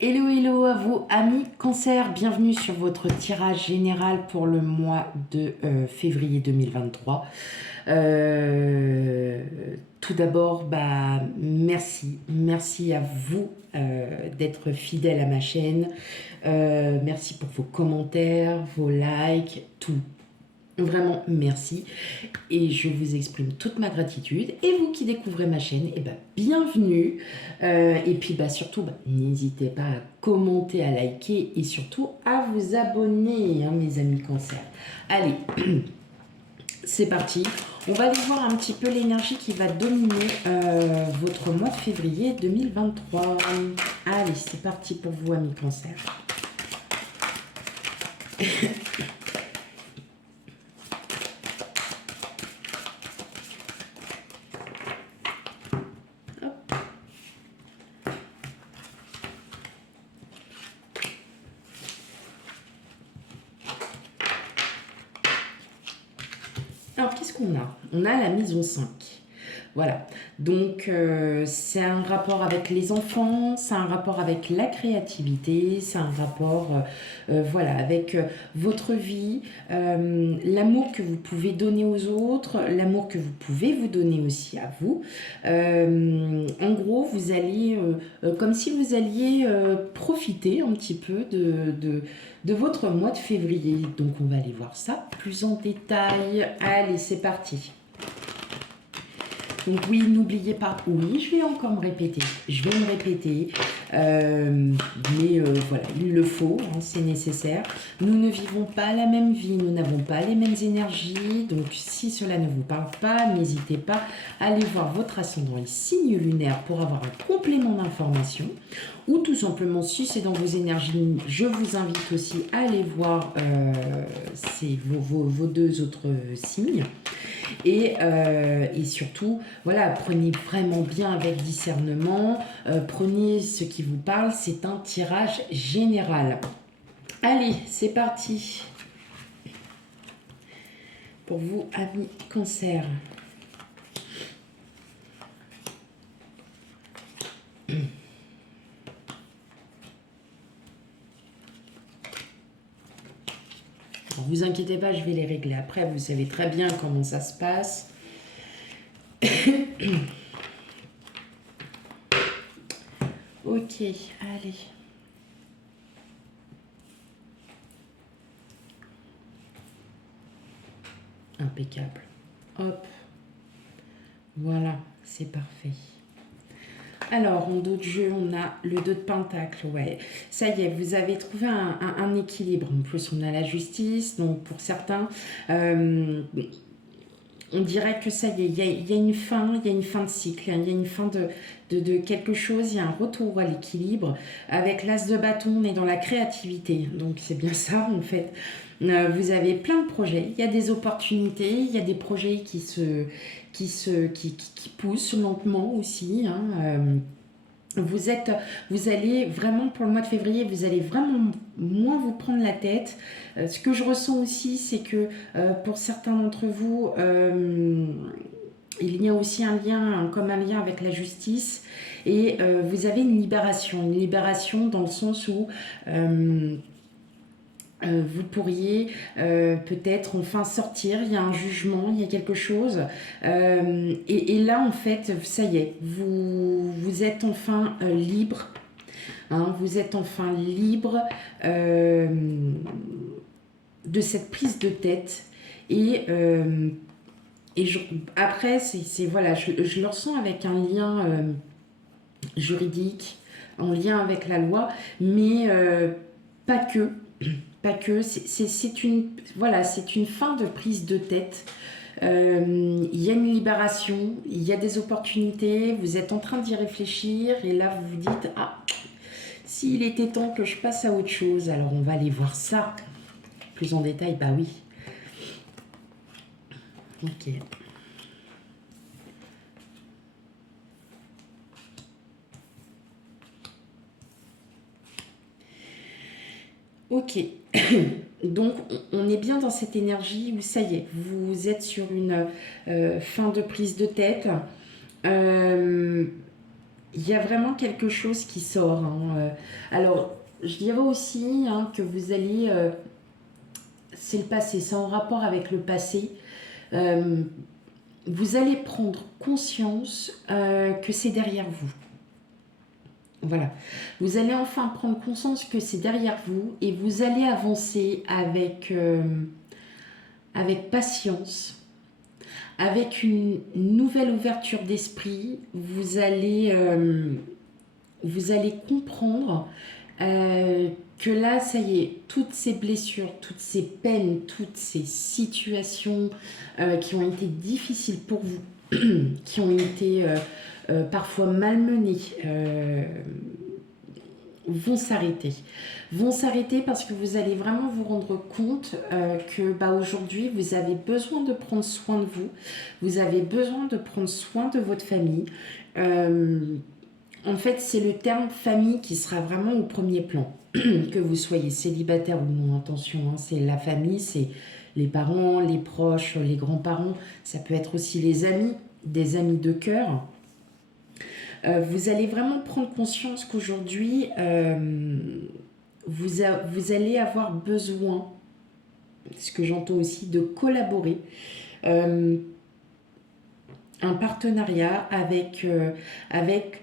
Hello, hello à vous, amis Cancer. Bienvenue sur votre tirage général pour le mois de février 2023. Tout d'abord, merci à vous d'être fidèles à ma chaîne. Merci pour vos commentaires, vos likes, tout. Vraiment, merci. Et je vous exprime toute ma gratitude. Et vous qui découvrez ma chaîne, bienvenue. Et puis surtout, n'hésitez pas à commenter, à liker et surtout à vous abonner, hein, mes amis Cancer. Allez, c'est parti. On va aller voir un petit peu l'énergie qui va dominer votre mois de février 2023. Allez, c'est parti pour vous, amis Cancer. Alors, qu'est-ce qu'on a? On a la maison 5. Voilà. Donc, c'est un rapport avec les enfants, c'est un rapport avec la créativité, c'est un rapport voilà, avec votre vie, l'amour que vous pouvez donner aux autres, l'amour que vous pouvez vous donner aussi à vous. En gros, vous allez, comme si vous alliez profiter un petit peu de votre mois de février. Donc, on va aller voir ça plus en détail. Allez, c'est parti. Donc oui, n'oubliez pas, oui, je vais encore me répéter, mais voilà, il le faut, hein, c'est nécessaire. Nous ne vivons pas la même vie, nous n'avons pas les mêmes énergies, donc si cela ne vous parle pas, n'hésitez pas à aller voir votre ascendant et signe lunaire pour avoir un complément d'information, ou tout simplement, si c'est dans vos énergies, je vous invite aussi à aller voir vos deux autres signes. Et surtout, voilà, prenez vraiment bien avec discernement, prenez ce qui vous parle, c'est un tirage général. Allez, c'est parti pour vous, amis Cancer. Vous inquiétez pas, je vais les régler après. Vous savez très bien comment ça se passe. Ok, allez. Impeccable. Hop. Voilà, c'est parfait. Alors, en dos de jeu, on a le 2 de Pentacle, ouais. Ça y est, vous avez trouvé un équilibre. En plus, on a la justice, donc pour certains, on dirait que ça y est, il y a une fin de cycle, il y a une fin de quelque chose, il y a un retour à l'équilibre. Avec l'as de bâton, on est dans la créativité, donc c'est bien ça en fait. Vous avez plein de projets, il y a des opportunités, il y a des projets qui poussent lentement aussi, hein. Vous allez vraiment, pour le mois de février, vous allez vraiment moins vous prendre la tête. Ce que je ressens aussi, c'est que pour certains d'entre vous, il y a aussi un lien avec la justice. Et vous avez une libération dans le sens où vous pourriez peut-être enfin sortir, il y a un jugement, il y a quelque chose. Et là, en fait, ça y est, vous êtes enfin libre. Hein, vous êtes enfin libre de cette prise de tête. Et après, voilà, je le ressens avec un lien juridique, en lien avec la loi, mais pas que. Pas que, c'est une fin de prise de tête. Il y a une libération, il y a des opportunités, vous êtes en train d'y réfléchir et là vous vous dites, ah, s'il était temps que je passe à autre chose, alors on va aller voir ça plus en détail. Bah oui. Ok. Ok. Donc, on est bien dans cette énergie où ça y est, vous êtes sur une fin de prise de tête. il y a vraiment quelque chose qui sort. Hein. Alors, je dirais aussi hein, que vous allez... c'est le passé, c'est en rapport avec le passé. Vous allez prendre conscience que c'est derrière vous. Voilà. Vous allez enfin prendre conscience que c'est derrière vous et vous allez avancer avec patience, avec une nouvelle ouverture d'esprit. Vous allez comprendre que là, ça y est, toutes ces blessures, toutes ces peines, toutes ces situations qui ont été difficiles pour vous, qui ont été parfois malmenées, vont s'arrêter. Vont s'arrêter parce que vous allez vraiment vous rendre compte que bah, aujourd'hui, vous avez besoin de prendre soin de vous, vous avez besoin de prendre soin de votre famille. En fait, c'est le terme famille qui sera vraiment au premier plan. Que vous soyez célibataire ou non, attention, hein, c'est la famille, c'est les parents, les proches, les grands-parents, ça peut être aussi les amis, des amis de cœur. Vous allez vraiment prendre conscience qu'aujourd'hui, vous allez avoir besoin, ce que j'entends aussi, de collaborer. Un partenariat avec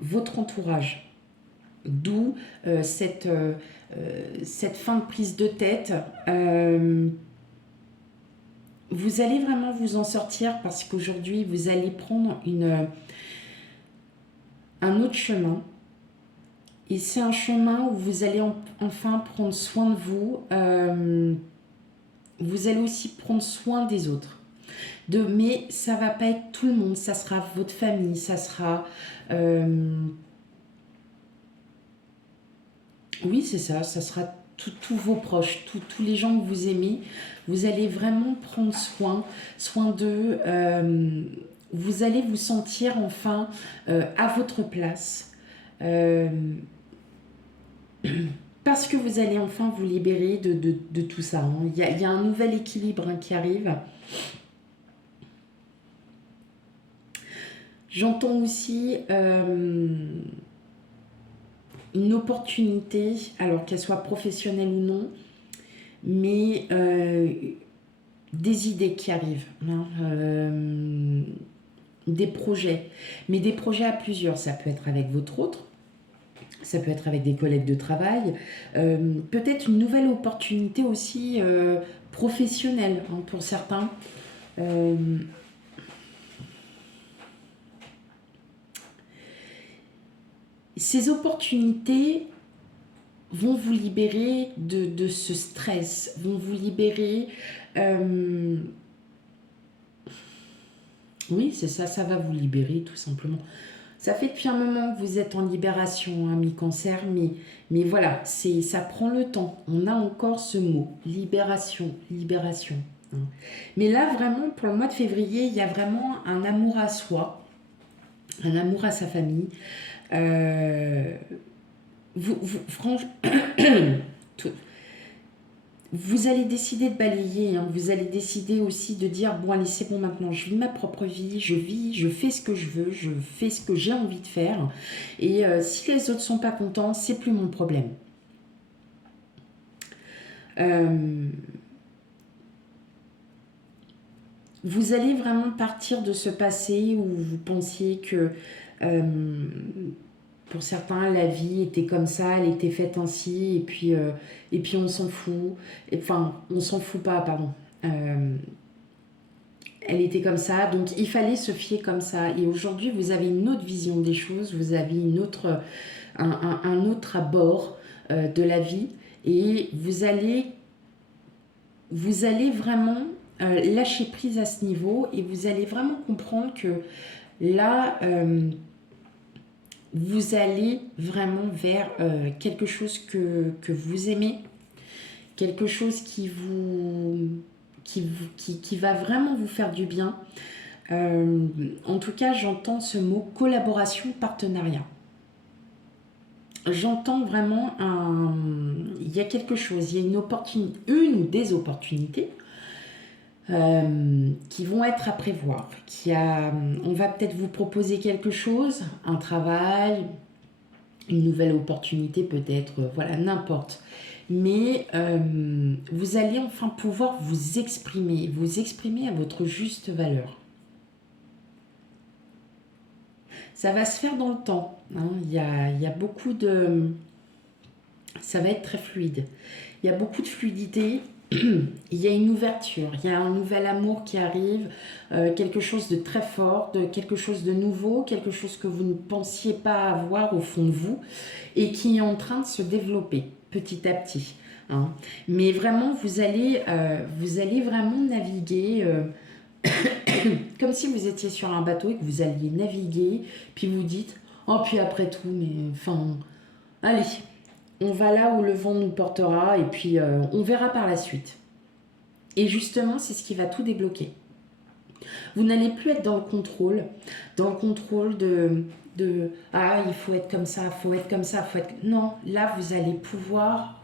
votre entourage. D'où cette fin de prise de tête. Vous allez vraiment vous en sortir parce qu'aujourd'hui, vous allez prendre un autre chemin. Et c'est un chemin où vous allez enfin prendre soin de vous. Vous allez aussi prendre soin des autres. Mais ça va pas être tout le monde, ça sera votre famille, ça sera... oui, c'est ça, ça sera tous vos proches, tous les gens que vous aimez. Vous allez vraiment prendre soin d'eux. Vous allez vous sentir enfin à votre place. Parce que vous allez enfin vous libérer de tout ça. Hein. Il y a un nouvel équilibre hein, qui arrive. J'entends aussi une opportunité, alors qu'elle soit professionnelle ou non, mais des idées qui arrivent, hein, des projets, mais des projets à plusieurs. Ça peut être avec votre autre, ça peut être avec des collègues de travail, peut-être une nouvelle opportunité aussi professionnelle hein, pour certains. Ces opportunités vont vous libérer de ce stress, vont vous libérer... oui, c'est ça, ça va vous libérer tout simplement. Ça fait depuis un moment que vous êtes en libération, hein, mi-cancer, mais voilà, ça prend le temps. On a encore ce mot, libération, libération. Hein. Mais là, vraiment, pour le mois de février, il y a vraiment un amour à soi, un amour à sa famille. Franchement, vous allez décider de balayer, hein. Vous allez décider aussi de dire, bon allez c'est bon maintenant, je vis ma propre vie, je fais ce que je veux, je fais ce que j'ai envie de faire, et si les autres sont pas contents, c'est plus mon problème. Vous allez vraiment partir de ce passé où vous pensiez que pour certains, la vie était comme ça, elle était faite ainsi, et puis on s'en fout. Enfin, on s'en fout pas, pardon. Elle était comme ça, donc il fallait se fier comme ça. Et aujourd'hui, vous avez une autre vision des choses, vous avez un autre abord de la vie, et vous allez vraiment lâcher prise à ce niveau, et vous allez vraiment comprendre que là... vous allez vraiment vers quelque chose que vous aimez, quelque chose qui va vraiment vous faire du bien. En tout cas, j'entends ce mot collaboration, partenariat. J'entends vraiment il y a quelque chose, il y a une ou des opportunités qui vont être à prévoir. On va peut-être vous proposer quelque chose, un travail, une nouvelle opportunité peut-être, voilà, n'importe. Mais vous allez enfin pouvoir vous exprimer à votre juste valeur. Ça va se faire dans le temps. Hein. Il y a beaucoup de... Ça va être très fluide. Il y a beaucoup de fluidité. Il y a une ouverture. Il y a un nouvel amour qui arrive. Quelque chose de très fort, quelque chose de nouveau, quelque chose que vous ne pensiez pas avoir au fond de vous et qui est en train de se développer petit à petit. Hein. Mais vraiment, vous allez vraiment naviguer... comme si vous étiez sur un bateau et que vous alliez naviguer, puis vous dites, oh puis après tout, mais enfin, allez, on va là où le vent nous portera et puis on verra par la suite. Et justement, c'est ce qui va tout débloquer. Vous n'allez plus être dans le contrôle de ah, il faut être comme ça, il faut être comme ça, faut être... Non, là, vous allez pouvoir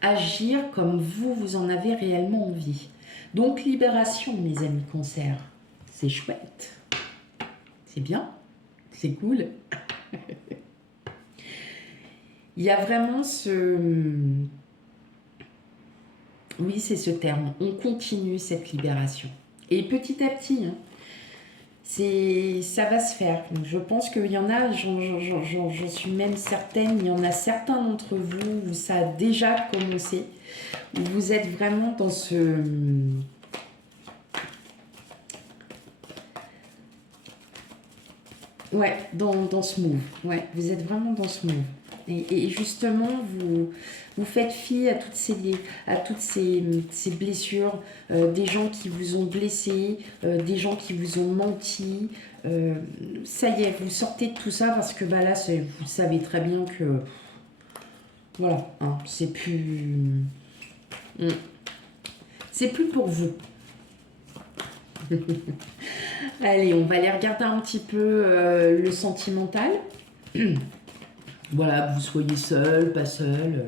agir comme vous en avez réellement envie. Donc, libération, mes amis Cancer. C'est chouette. C'est bien. C'est cool. Il y a vraiment ce... Oui, c'est ce terme. On continue cette libération. Et petit à petit, hein, ça va se faire. Je pense qu'il y en a, j'en suis même certaine, il y en a certains d'entre vous où ça a déjà commencé, où vous êtes vraiment dans ce... Ouais, dans ce move. Ouais, vous êtes vraiment dans ce move. Et justement, vous faites fi à toutes ces blessures, des gens qui vous ont blessé, des gens qui vous ont menti. Ça y est, vous sortez de tout ça parce que bah, là, vous savez très bien que... Voilà, hein, c'est plus... C'est plus pour vous. Allez, on va aller regarder un petit peu le sentimental. Voilà, que vous soyez seul, pas seul.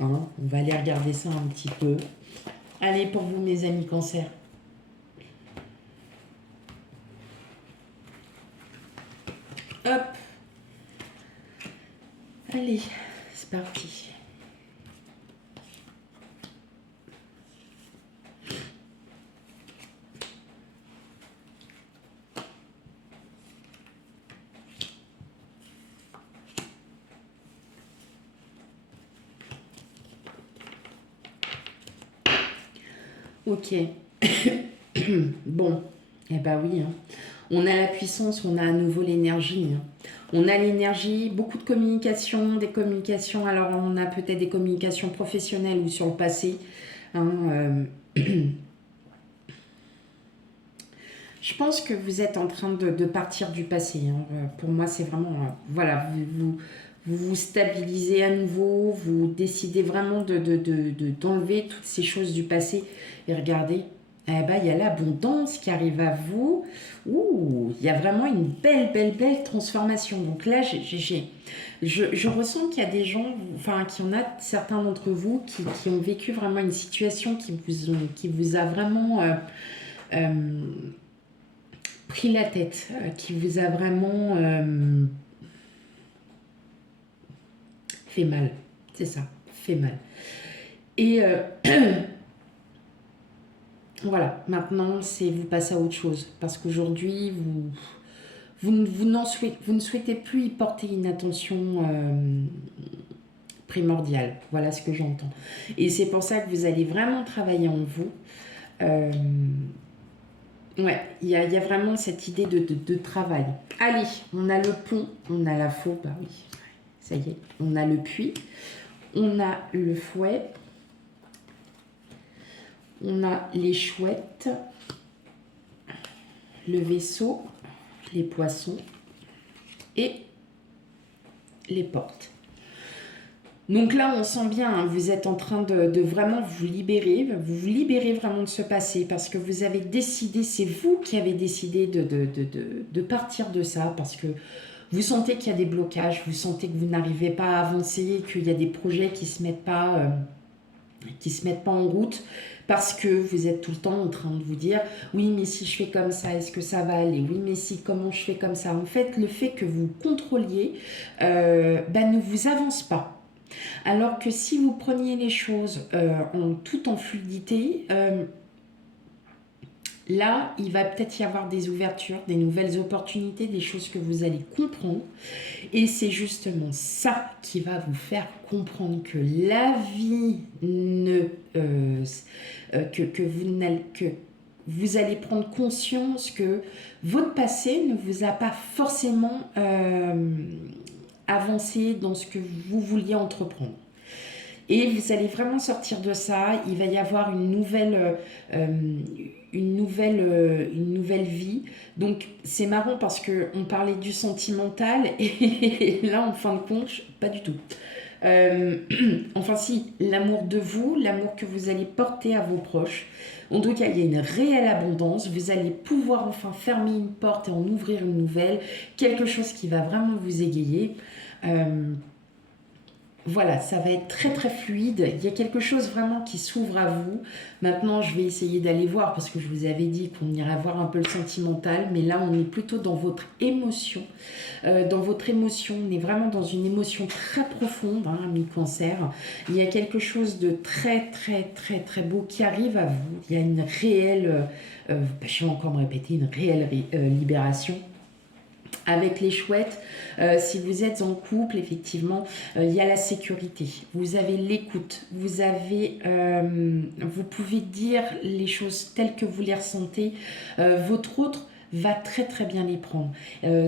Hein, on va aller regarder ça un petit peu. Allez, pour vous, mes amis Cancer. Hop. Allez, c'est parti. Ok. Bon, eh ben oui, hein. On a la puissance, on a à nouveau l'énergie. Hein. On a l'énergie, beaucoup de communication, des communications. Alors, on a peut-être des communications professionnelles ou sur le passé. Hein, Je pense que vous êtes en train de partir du passé. Hein. Pour moi, c'est vraiment... voilà, vous stabilisez à nouveau, vous décidez vraiment d'enlever toutes ces choses du passé. Et regardez, eh ben, il y a l'abondance qui arrive à vous. Ouh, il y a vraiment une belle transformation. Donc là, je ressens qu'il y a des gens, enfin, qu'il y en a certains d'entre vous qui ont vécu vraiment une situation qui vous a vraiment... pris la tête, qui vous a vraiment fait mal. C'est ça, fait mal. Et voilà, maintenant, c'est vous passez à autre chose. Parce qu'aujourd'hui, vous ne souhaitez plus y porter une attention primordiale. Voilà ce que j'entends. Et c'est pour ça que vous allez vraiment travailler en vous. Ouais, il y a vraiment cette idée de travail. Allez, on a le pont, on a la faux, bah oui, ça y est. On a le puits, on a le fouet, on a les chouettes, le vaisseau, les poissons et les portes. Donc là, on sent bien, hein, vous êtes en train de vraiment vous libérez vraiment de ce passé parce que vous avez décidé, c'est vous qui avez décidé de partir de ça parce que vous sentez qu'il y a des blocages, vous sentez que vous n'arrivez pas à avancer, qu'il y a des projets qui ne se mettent pas qui ne se mettent pas en route parce que vous êtes tout le temps en train de vous dire oui mais si je fais comme ça est-ce que ça va aller, oui mais si comment je fais comme ça. En fait le fait que vous contrôliez ne vous avance pas, alors que si vous preniez les choses tout en fluidité, là, il va peut-être y avoir des ouvertures, des nouvelles opportunités, des choses que vous allez comprendre. Et c'est justement ça qui va vous faire comprendre que la vie que vous allez prendre conscience que votre passé ne vous a pas forcément avancé dans ce que vous vouliez entreprendre. Et vous allez vraiment sortir de ça. Il va y avoir une nouvelle vie. Donc c'est marrant parce qu'on parlait du sentimental et là en fin de compte, pas du tout. Enfin si, l'amour de vous, l'amour que vous allez porter à vos proches. En tout cas, il y a une réelle abondance. Vous allez pouvoir enfin fermer une porte et en ouvrir une nouvelle. Quelque chose qui va vraiment vous égayer. Voilà, ça va être très très fluide. Il y a quelque chose vraiment qui s'ouvre à vous. Maintenant, je vais essayer d'aller voir parce que je vous avais dit qu'on irait voir un peu le sentimental, mais là, on est plutôt dans votre émotion. Dans votre émotion, on est vraiment dans une émotion très profonde, hein, mi-cancer. Il y a quelque chose de très très très très beau qui arrive à vous. Il y a une réelle, je vais encore me répéter, une réelle libération. Avec les chouettes, si vous êtes en couple, effectivement, il y a la sécurité. Vous avez l'écoute. Vous pouvez dire les choses telles que vous les ressentez. Votre autre va très très bien les prendre.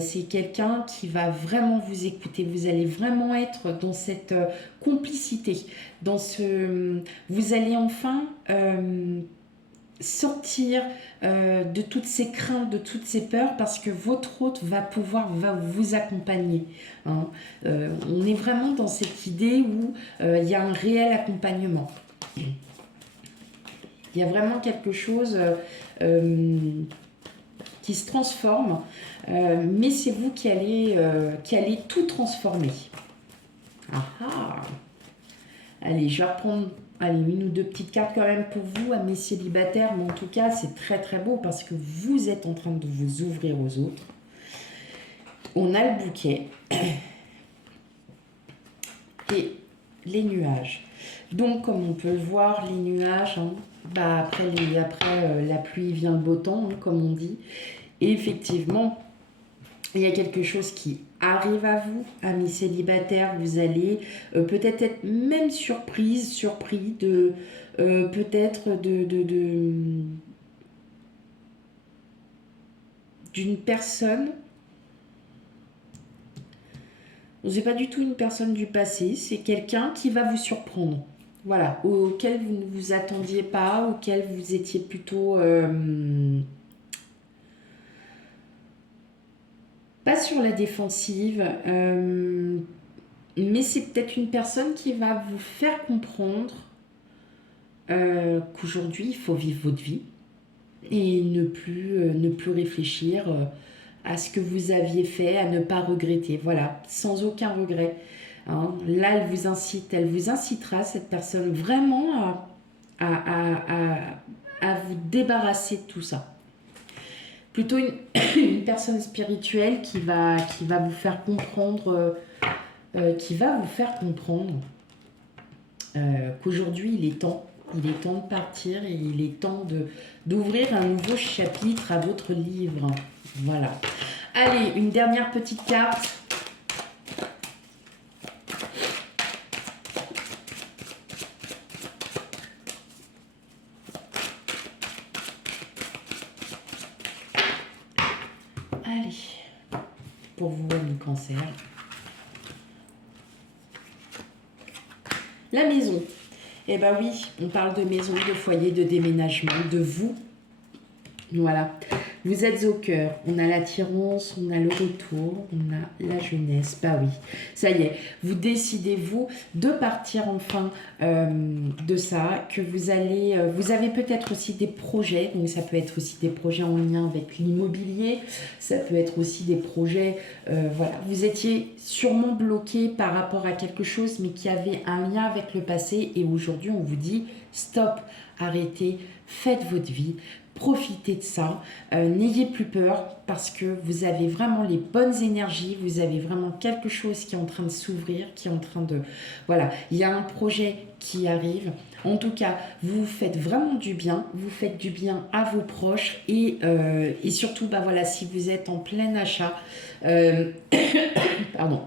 C'est quelqu'un qui va vraiment vous écouter. Vous allez vraiment être dans cette complicité. Vous allez enfin sortir de toutes ces craintes, de toutes ces peurs, parce que votre hôte va vous accompagner. Hein. On est vraiment dans cette idée où il y a un réel accompagnement. Il y a vraiment quelque chose qui se transforme, mais c'est vous qui allez tout transformer. Ah ah. Allez, je vais reprendre une ou deux petites cartes quand même pour vous, amis célibataires, mais en tout cas, c'est très très beau parce que vous êtes en train de vous ouvrir aux autres. On a le bouquet et les nuages. Donc, comme on peut le voir, les nuages, hein, après la pluie vient le beau temps, hein, comme on dit. Et effectivement, il y a quelque chose qui arrive à vous, amis célibataires. Vous allez peut-être être même surpris de peut-être d'une personne. C'est pas du tout une personne du passé, c'est quelqu'un qui va vous surprendre. Voilà, auquel vous ne vous attendiez pas, auquel vous étiez plutôt pas sur la défensive, mais c'est peut-être une personne qui va vous faire comprendre qu'aujourd'hui, il faut vivre votre vie et ne plus réfléchir à ce que vous aviez fait, à ne pas regretter. Voilà, sans aucun regret. Hein. Là, elle vous incitera, cette personne, vraiment à vous débarrasser de tout ça. Plutôt une personne spirituelle qui va vous faire comprendre, qu'aujourd'hui il est temps de partir et il est temps d'ouvrir un nouveau chapitre à votre livre. Voilà. Allez, une dernière petite carte. Pour vous, amis cancer. La maison. Eh bien oui, on parle de maison, de foyer, de déménagement, de vous. Voilà. Vous êtes au cœur, on a l'attirance, on a le retour, on a la jeunesse. Bah oui, ça y est, vous décidez, vous, de partir enfin de ça, que vous allez... vous avez peut-être aussi des projets, donc ça peut être aussi des projets en lien avec l'immobilier, ça peut être aussi des projets... voilà, vous étiez sûrement bloqué par rapport à quelque chose, mais qui avait un lien avec le passé, et aujourd'hui, on vous dit, stop, arrêtez, faites votre vie, profitez de ça, n'ayez plus peur parce que vous avez vraiment les bonnes énergies, vous avez vraiment quelque chose qui est en train de s'ouvrir, qui est en train de... Voilà, il y a un projet qui arrive. En tout cas, vous vous faites vraiment du bien, vous faites du bien à vos proches et surtout, bah voilà, si vous êtes en plein achat, pardon,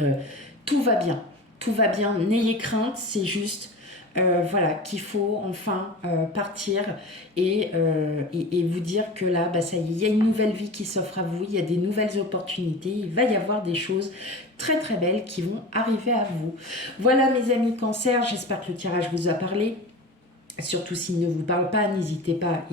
euh, tout va bien, tout va bien, n'ayez crainte, c'est juste... voilà, qu'il faut enfin partir et vous dire que là, bah, ça y est, il y a une nouvelle vie qui s'offre à vous, il y a des nouvelles opportunités, il va y avoir des choses très très belles qui vont arriver à vous. Voilà mes amis Cancer, j'espère que le tirage vous a parlé. Surtout s'il ne vous parle pas, n'hésitez pas.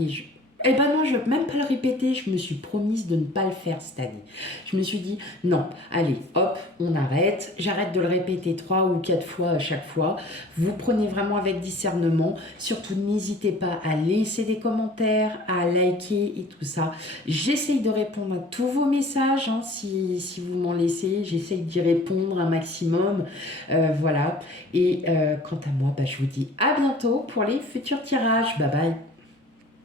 Eh ben non, je ne vais même pas le répéter, je me suis promise de ne pas le faire cette année. Je me suis dit, non, allez, hop, on arrête. J'arrête de le répéter 3 ou 4 fois à chaque fois. Vous prenez vraiment avec discernement. Surtout, n'hésitez pas à laisser des commentaires, à liker et tout ça. J'essaye de répondre à tous vos messages, hein, si vous m'en laissez. J'essaye d'y répondre un maximum. Voilà. Et quant à moi, bah, je vous dis à bientôt pour les futurs tirages. Bye bye.